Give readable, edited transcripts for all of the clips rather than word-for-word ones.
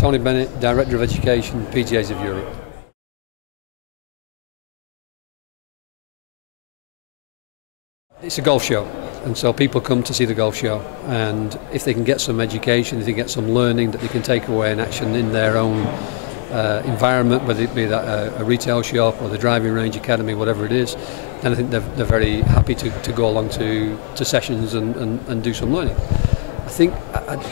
Tony Bennett, Director of Education, PGAs of Europe. It's a golf show, and so people come to see the golf show, and if they can get some education, if they get some learning that they can take away and action in their own environment, whether it be that a retail shop or the driving range academy, whatever it is, then I think they're very happy to go along to sessions and do some learning. I think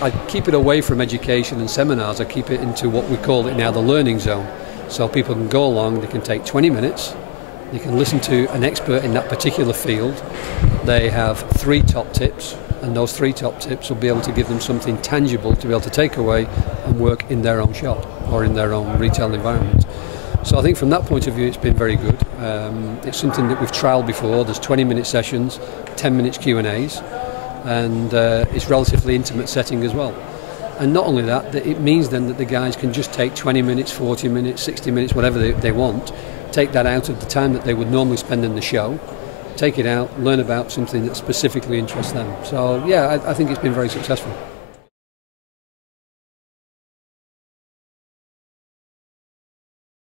I keep it away from education and seminars. I keep it into what we call it now the learning zone. So people can go along, they can take 20 minutes, they can listen to an expert in that particular field. They have 3 top tips, and those 3 top tips will be able to give them something tangible to be able to take away and work in their own shop or in their own retail environment. So I think from that point of view it's been very good. It's something that we've trialled before. There's 20-minute sessions, 10 minutes Q&As, and it's relatively intimate setting as well. And not only that, it means then that the guys can just take 20 minutes, 40 minutes, 60 minutes, whatever they want, take that out of the time that they would normally spend in the show, take it out, learn about something that specifically interests them. So yeah, I think it's been very successful.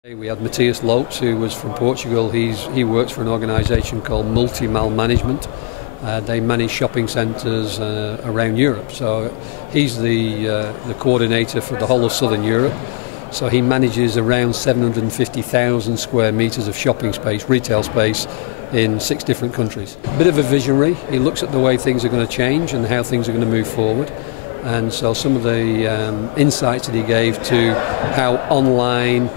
We had Matthias Lopes, who was from Portugal. He works for an organisation called Multi-Mal Management. They manage shopping centres around Europe. So he's the coordinator for the whole of Southern Europe. So he manages around 750,000 square metres of shopping space, retail space, in 6 different countries. A bit of a visionary. He looks at the way things are going to change and how things are going to move forward. And so some of the insights that he gave to how online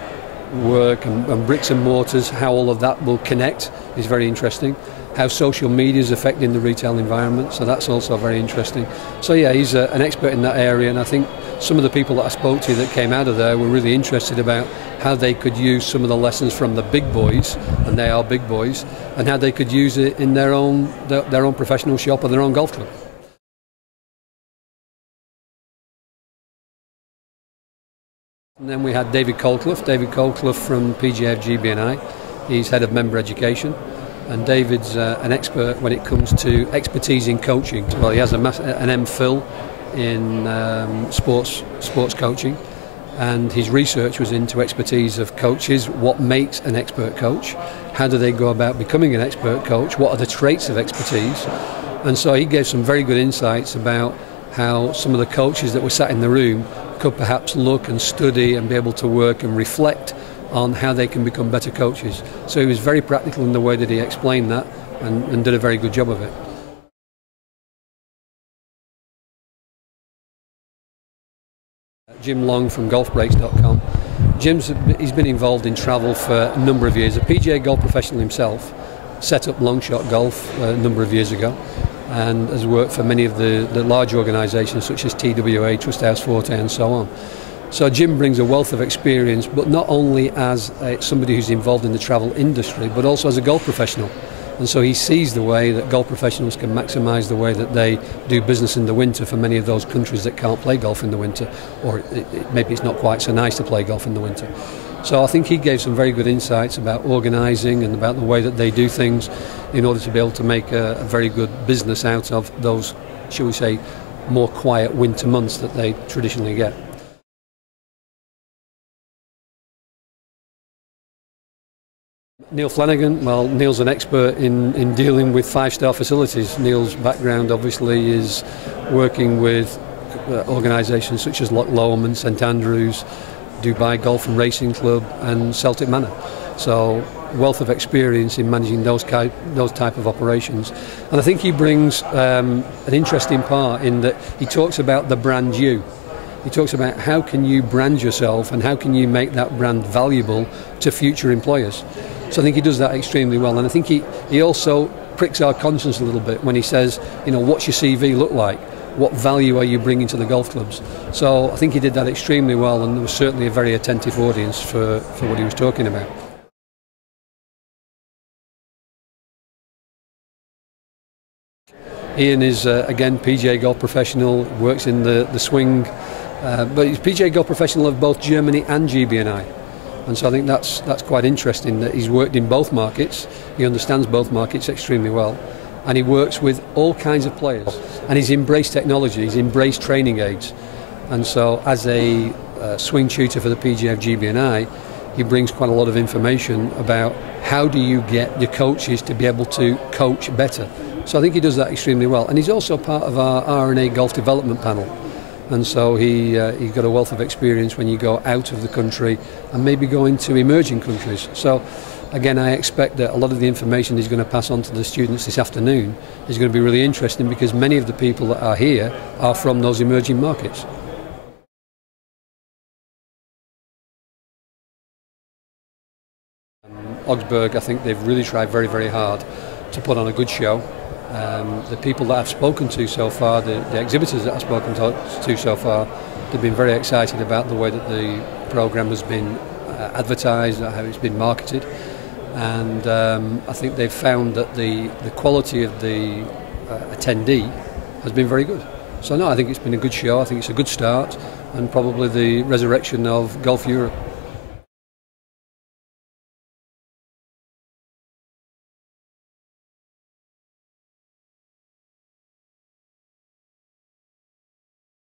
work and bricks and mortars, how all of that will connect is very interesting. How social media is affecting the retail environment, so that's also very interesting. So yeah, he's an expert in that area, and I think some of the people that I spoke to that came out of there were really interested about how they could use some of the lessons from the big boys, and they are big boys, and how they could use it in their own professional shop or their own golf club. And then we had David Colclough from PGA of GB&I. He's head of member education, and David's an expert when it comes to expertise in coaching. Well, he has an MPhil in sports coaching, and his research was into expertise of coaches. What makes an expert coach? How do they go about becoming an expert coach? What are the traits of expertise? And so he gave some very good insights about how some of the coaches that were sat in the room could perhaps look and study and be able to work and reflect on how they can become better coaches. So he was very practical in the way that he explained that, and did a very good job of it. Jim Long from golfbreaks.com. He's been involved in travel for a number of years. A PGA golf professional himself, set up Long Shot Golf a number of years ago, and has worked for many of the large organisations such as TWA, Trust House Forte and so on. So Jim brings a wealth of experience, but not only as somebody who's involved in the travel industry, but also as a golf professional. And so he sees the way that golf professionals can maximise the way that they do business in the winter for many of those countries that can't play golf in the winter, or maybe it's not quite so nice to play golf in the winter. So I think he gave some very good insights about organising and about the way that they do things in order to be able to make a very good business out of those, shall we say, more quiet winter months that they traditionally get. Neil Flanagan, well, Neil's an expert in dealing with 5-star facilities. Neil's background obviously is working with organisations such as Loch Lomond, St Andrews, Dubai Golf and Racing Club and Celtic Manor. So wealth of experience in managing those type of operations. And I think he brings an interesting part in that he talks about the brand you. He talks about how can you brand yourself and how can you make that brand valuable to future employers. So I think he does that extremely well, and I think he also pricks our conscience a little bit when he says, you know, what's your CV look like? What value are you bringing to the golf clubs? So I think he did that extremely well, and there was certainly a very attentive audience for what he was talking about. Ian is, again, PGA golf professional, works in the swing, but he's PGA golf professional of both Germany and GB&I. And so I think that's quite interesting that he's worked in both markets, he understands both markets extremely well, and he works with all kinds of players. And he's embraced technology, he's embraced training aids. And so as a swing tutor for the PGA of GB&I, he brings quite a lot of information about how do you get your coaches to be able to coach better. So I think he does that extremely well. And he's also part of our R&A golf development panel. And so he's got a wealth of experience when you go out of the country and maybe go into emerging countries. So again, I expect that a lot of the information he's going to pass on to the students this afternoon is going to be really interesting, because many of the people that are here are from those emerging markets. Augsburg, I think they've really tried very, very hard to put on a good show. The people that I've spoken to so far, the exhibitors that I've spoken to so far, they've been very excited about the way that the programme has been advertised, how it's been marketed, and I think they've found that the quality of the attendee has been very good. So no, I think it's been a good show. I think it's a good start, and probably the resurrection of Golf Europe.